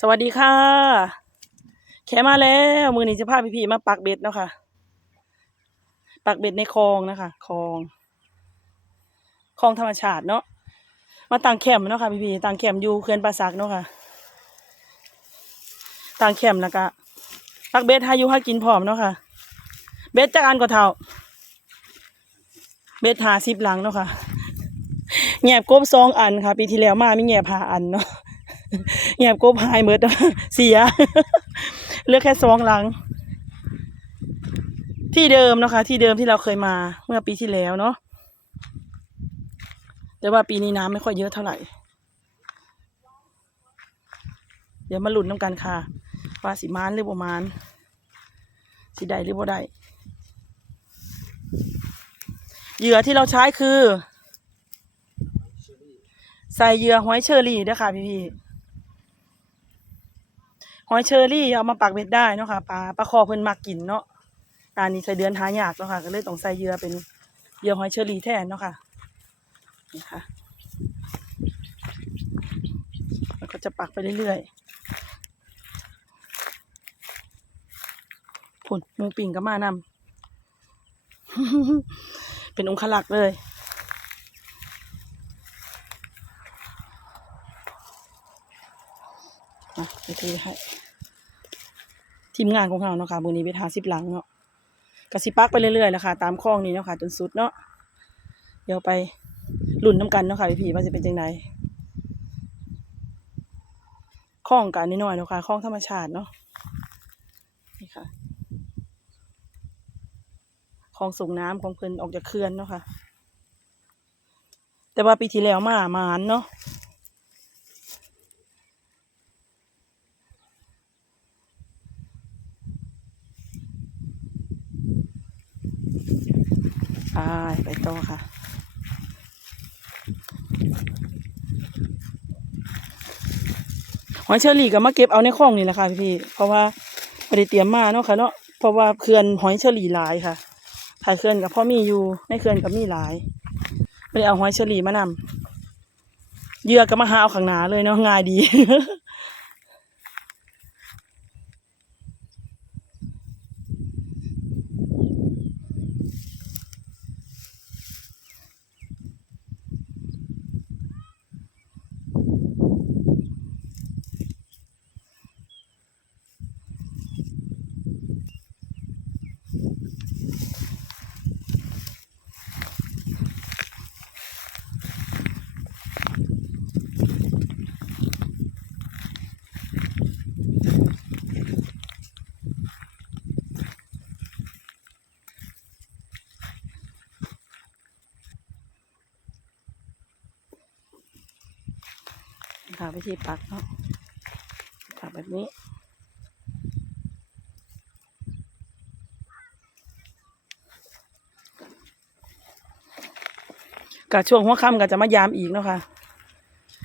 สวัสดีค่ะ แขมาแล้ว มือนี้จะพาพี่ๆมาปักเบ็ดเนาะค่ะ ปักเบ็ดในคลองนะคะคลองคลองธรรมชาติเนาะ มาต่างแคมเนาะค่ะพี่ๆต่างแคมอยู่เขื่อนป่าสักเนาะค่ะ ต่างแคมแล้วก็ปักเบ็ดหาอยู่หากินพร้อมเนาะค่ะ เบ็ดจักอันก็เท่า เบ็ดหาสิบหลังเนาะค่ะแงบกบสองอันค่ะ ปีที่แล้วมาไม่แงบหาอันเนาะ เงียบกบหายหมดเสียเลือกแค่สองหลัง ที่เดิมนะคะ ที่เดิมที่เราเคยมาเมื่อปีที่แล้วเนาะแต่ว่าปีนี้น้ำไม่ค่อยเยอะเท่าไหร่ เดี๋ยวมาหลุ้นน้ำกันค่ะว่าสิมานหรือบ่มานสิได้หรือบ่ได้เหยื่อที่เราใช้คือ ใส่เหยื่อหอยเชอรี่ด้อค่ะพี่ๆห อยเชอรี่เอามาปักเบ็ดได้เนาะค่ะปลาปลาคอเพิ่นมักกินเนาะอันนี้ใส่เดือนหายากเนาะค่ะ ก็เลยต้องใส่เยื่อเป็นเยื่อหอยเชอรี่แทนเนาะค่ะนี่ค่ะแล้วก็จะปักไปเรื่อยๆผุนหมูปิ่งก็มานำเป็นองคลักเลยอะไปทีให้ ทีมงานของเราเนาะค่ะมือนี้ไปทาสิบหลังเนาะกระสิปักไปเรื่อยๆแล้วค่ะตามคลองนี้เนาะค่ะจนสุดเนาะเดี๋ยวไปลุ่นน้ำกันเนาะค่ะพี่ๆว่าจะเป็นยังไงคลองกันนิดหน่อยเนาะค่ะคลองธรรมชาติเนาะนี่ค่ะคลองส่งน้ำของเพิ่นออกจากเขื่อนเนาะค่ะแต่ว่าปีที่แล้วมาหมานเนาะ ไปไปต่อค่ะ หอยเชอรี่ก็มาเก็บเอาในคลองนี่แหละค่ะพี่ เพราะว่าไม่ได้เตรียมมาเนาะค่ะเนาะ เพราะว่าเขื่อนหอยเชอรี่หลายค่ะถ่ายเขื่อนกับพ่อมีอยู่ในเขื่อนกับมีหลายไม่ได้เอาหอยเชอรี่มานำเยื่อก็มาหาเอาข้างหน้าเลยเนาะง่ายดี ค่ะวิธีปักเนาะปักแบบนี้ กับช่วงหัวค่ำก็จะมายามอีกเนาะค่ะ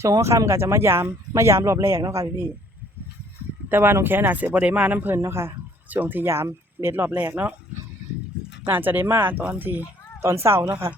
ช่วงหัวค่ำก็จะมายาม มายามรอบแรกเนาะค่ะพี่ๆแต่ว่าน้องแค่น่าเสียบได้มาน้ำเพลินเนาะค่ะ ช่วงที่ยามเบ็ดรอบแรกเนาะน่าจะได้มาตอนที่ตอนเช้าเนาะค่ะ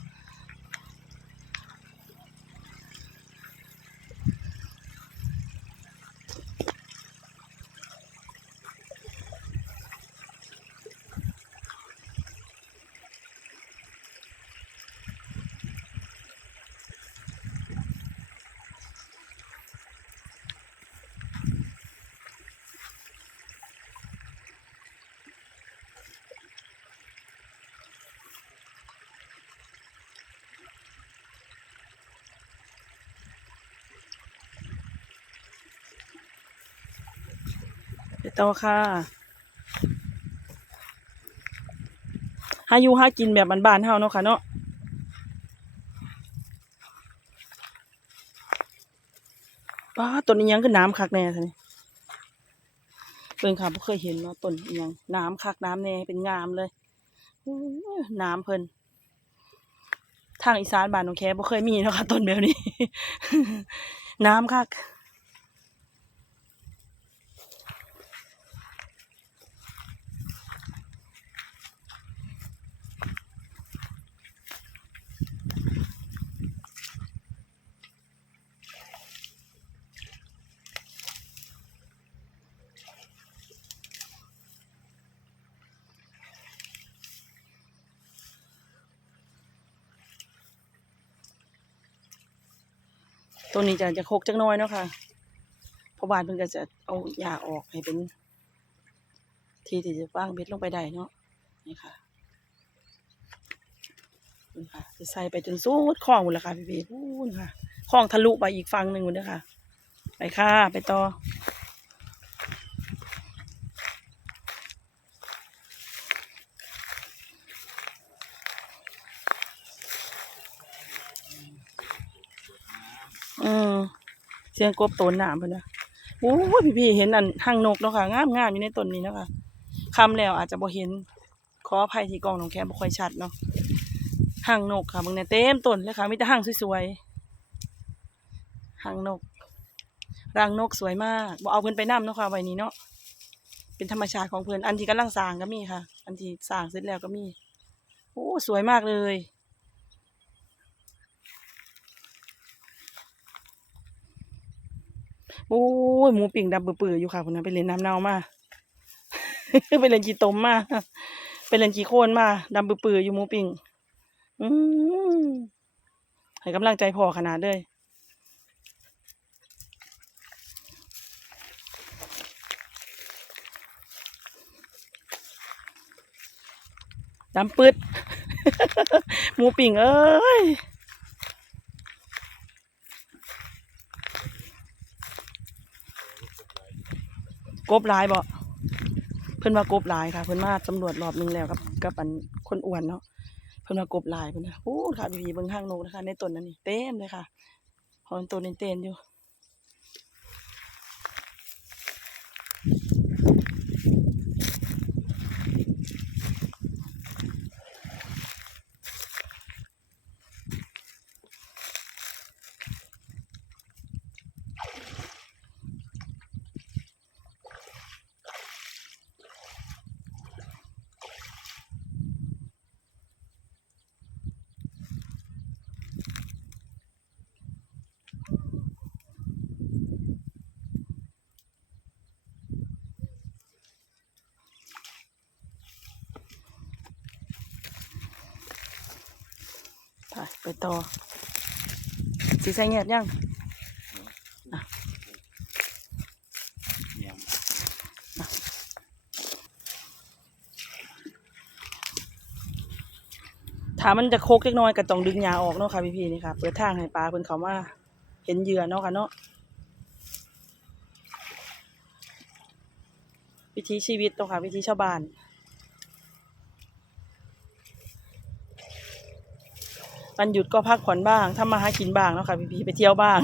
ต่อค่ะหาอยู่หากินแบบบ้านๆเฮาเนาะค่ะเนาะป้าต้นนี้ยังคือน้ำคักแน่ท่านี่เพิ่นค่ะบ่เคยเห็นเนาะต้นอิหยังน้ำคักน้ำแน่เป็นงามเลยน้ำเพิ่นทางอีสานบ้านน้องแคบ่เคยมีเนาะค่ะต้นแบบนี้ น้ำคัก ตัวนี้จะจะโคกจักน้อยเนาะค่ะเพราะบานเพิ่นก็จะเอาหญ้าออกให้เป็น ที่ที่จะวางเบ็ดลงไปได้เนาะนี่ค่ะนี่ค่ะจะใส่ไปจนสูดคลองหมดแล้วค่ะพี่พี่พูนค่ะคลองทะลุไปอีกฝั่งหนึ่งหมดเลยค่ะ ไปค่ะ ไปต่อม เสียงกบโตนหนามเพิ่นนะโอ้ยพี่ๆเห็นอันหางนกเนาะค่ะงามงามอยู่ในต้นนี้เนาะค่ะคำแล้วอาจจะบ่เห็นขออภัยที่กล้องน้องแคมบ่ค่อยชัดเนาะหางนกค่ะเบิ่งเนี่ยเต็มต้นเลยค่ะมีแต่หางสวยๆหางนกรังนกสวยมากบ่เอาเพิ่นไปนํเนาะค่ะไว้นี้เนาะเป็นธรรมชาติของเพิ่นอันที่กำลังสร้างก็มีค่ะ อันที่สร้างเสร็จแล้วก็มีโอ้สวยมากเลย โอ้ยหมูปิ่งดำปื้อๆอยู่ค่ะคนนั้นไปเล่นน้ำเน่ามาไปเล่นจีตมมาไปเล่นจีโคนมาดำปื้อๆอยู่หมูปิ่งอืมให้กำลังใจพอขนาดเลยดำปืดหมูปิ่งเอ้ย กบลายบ่เพิ่นว่ากบลายค่ะ เพิ่นมาตำรวจรอบหนึงแล้วกับกับอันคนอ้วนเนาะเพิ่นว่ากบลายเพิ่นนะโอ้ค่ะพี่เบิ่งห้างนกนะคะ ในต้นนั้นนี่เต็มเลยค่ะหอนต้นนี่เต็มอยู่ ไปไปต่อสิใส่เงียบยังถ้ามันจะโคกเล็กน้อยก็ต้องดึงหญ้าออกเนาะค่ะพี่ๆนี่ค่ะเปิดทางให้ปลาเพิ่นเขามาเห็นเหยื่อเนาะค่ะเนาะวิถีชีวิตเนาะค่ะวิถีชาวบ้าน วันหยุดก็พักผ่อนบ้างทำมาหากินบ้างเนาะค่ะพี่ๆไปเที่ยวบ้าง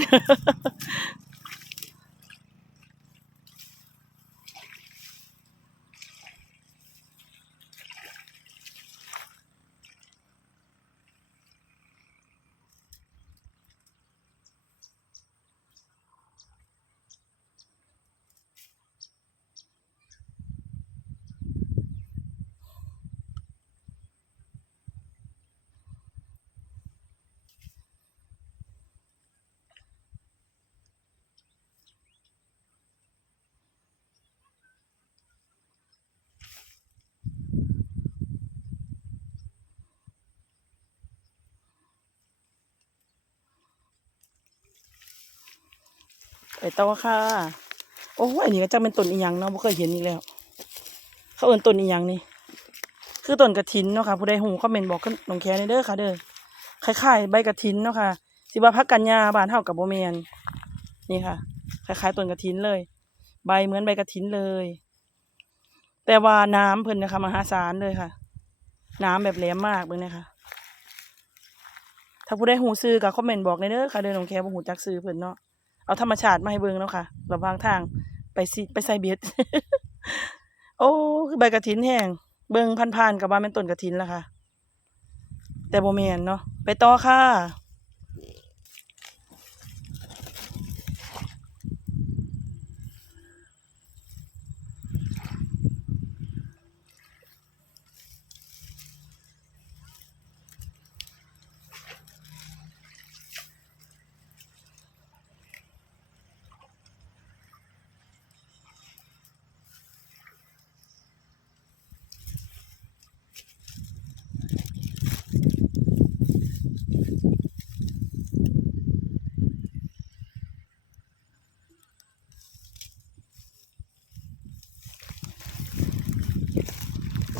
ต่อค่ะ โอ้ยอันนี้ก็จะเป็นต้นอีหยังเนาะบ่เคยเห็นอีกแล้ว เขาเอิ้นต้นอีหยังนี่ คือต้นกระถินเนาะค่ะ ผู้ใดหูคอมเมนต์บอกกับน้องแคในเด้อค่ะ เด้อคล้ายๆใบกระถินเนาะค่ะสิว่าพักกันยาบานเฮากับโบ่แม่นนี่ค่ะ คล้ายๆต้นกระถินเลย ใบเหมือนใบกระถินเลย แต่ว่าน้ำเพิ่นนะคะมหาศาลเลยค่ะ น้ำแบบแหลมมากเบิ่งนะคะถ้าผู้ใดหูซื้อก็คอมเมนต์บอกในเด้อค่ะเด้อน้องแคบหูจักซื้อเพิ่นเนาะ เอาธรรมชาติมาให้เบิ่งแล้วค่ะระหว่างทางไปสิไปใส่เบ็ดโอ้คือใบกระถินแห้งเบิ่งพันๆกับว่าแม่นต้นกระถินแล้วค่ะ แต่โบเมนเนาะไปต่อค่ะ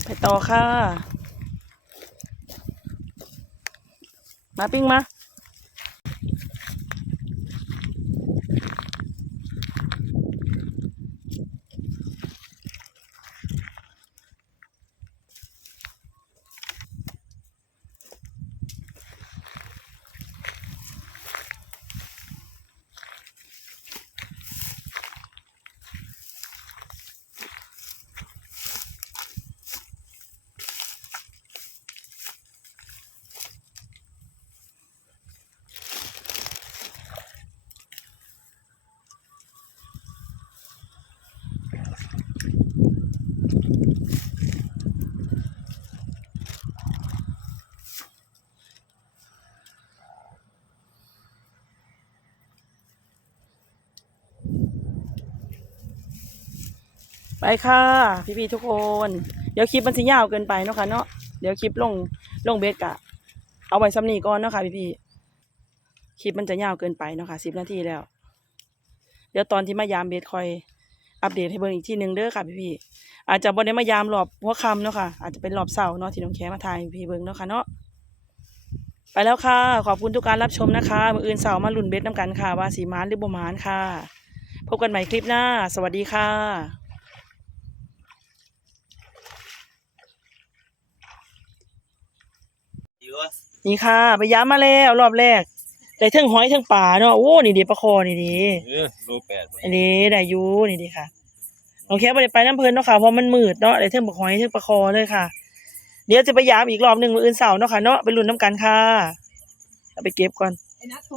ไปต่อค่ะ มาปิ้งมา ไปค่ะ พี่ๆทุกคน เดี๋ยวคลิปมันสิยาวเกินไปเนาะค่ะเนาะเดี๋ยวคลิปลงลงเบสกะ เอาไว้ซ้ำนี้ก่อนเนาะค่ะพี่ๆคลิปมันจะยาวเกินไปเนาะค่ะสิบนาทีแล้ว เดี๋ยวตอนที่มายามเบสคอยอัปเดตให้เบิ่งอีกทีหนึ่งเด้อค่ะพี่ๆอาจจะบ่ได้มายามรอบหัวค่ำเนาะค่ะอาจจะเป็นรอบเสาร์เนาะที่น้องแคมาถ่ายพี่เบิ่งเนาะค่ะเนาะไปแล้วค่ะ ขอบคุณทุกการรับชมนะคะมืออื่นเสาร์มาลุ้นเบสน้ำกันค่ะ ว่าสีมานหรือบ่มานค่ะ พบกันใหม่คลิปหน้า สวัสดีค่ะ เยอะ นี่ค่ะไปย้ำมาแล้วรอบแรกได้เทั้งหอยเทั้งป่าเนาะโอ้นี่ดีปลาคอนี่ดีเออโลแปดอันนี้ได้อยูนี่ดีค่ะโอเคบ่ได้ไปน้ำเพลินเนาะค่ะเพราะมันมืดเนาะได้เทั้งปลาหอยเทั้งปลาคอเลยค่ะ เดี๋ยวจะไปย้ำอีกรอบหนึ่งมื้ออื่นเสาร์เนาะค่ะเนาะไปลุ้นน้ำกันค่ะเอาไปเก็บก่อนไอ้นัทโทร